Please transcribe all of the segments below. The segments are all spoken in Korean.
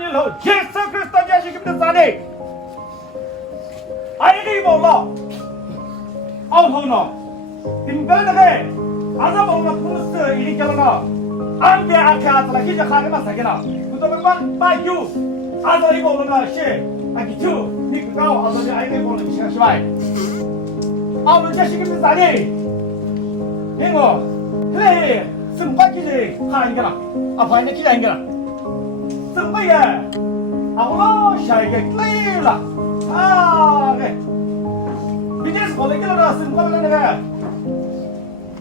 일로 예수 그리스도 자식입니다 자네 아이리 몰라 아우노 딩벨게 아자봉나 푸르스 이리 결나 안베 아카트라 기자 카게마 사게나 그도만 바유 아자리 몰라 시 아기투 니가오 아자리 아이리 몰라 시시바이 아우 자식입니다 자네 이거 그래 승바기지 하인가라 아파이네 기자 인가라 승바게 아우로 샤이게 클리라 아 그래 비즈니스 거래기로라 승바게 내가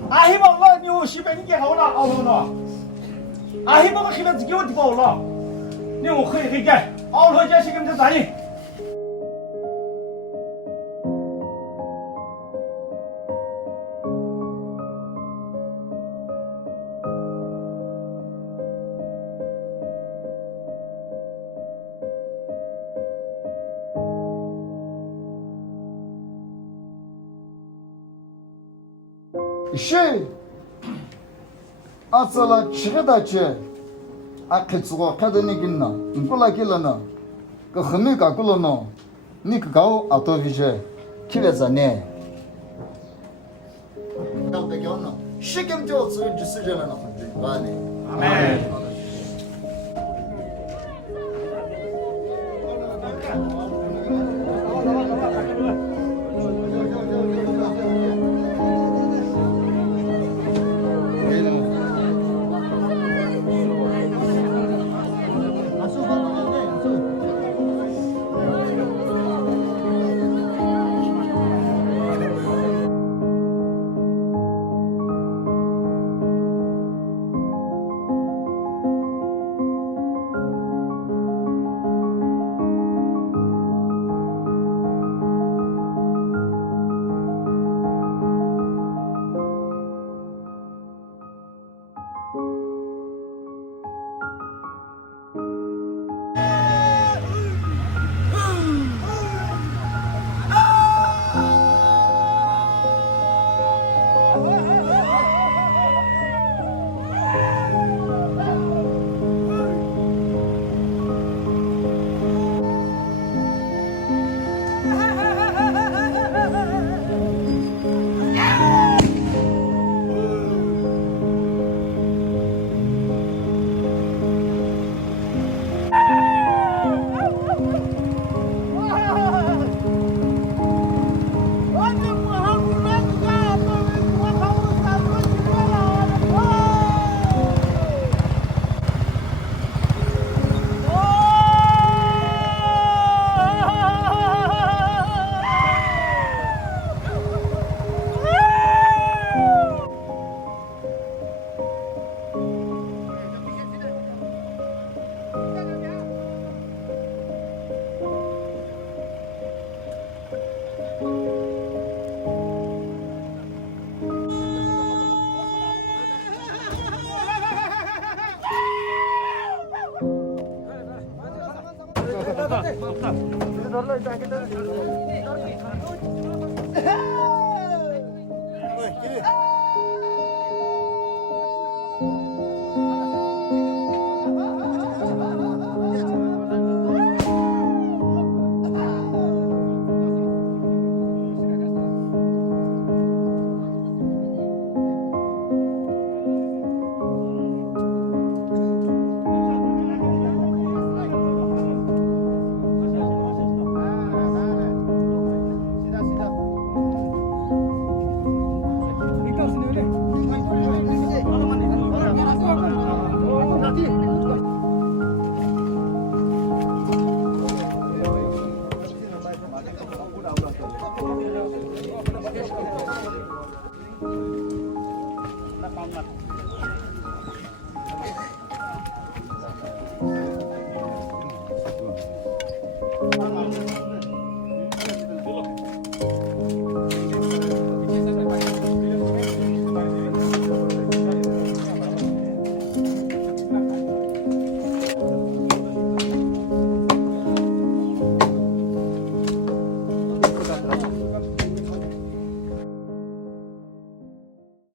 아히바가 요 시베니 게 하오라 아우노 아히바가 키면 지게 어디 봐올라 요 그래 그게 아우로 자식입니다 자네 시 아살라 치가다체 아케츠고 카드니긴나 인콜라킬라나 그 흐미가 꿀로노 니크가오 아토비제 키베자네 담베교노 시겜죠 쓰르지스잖아 바네 아멘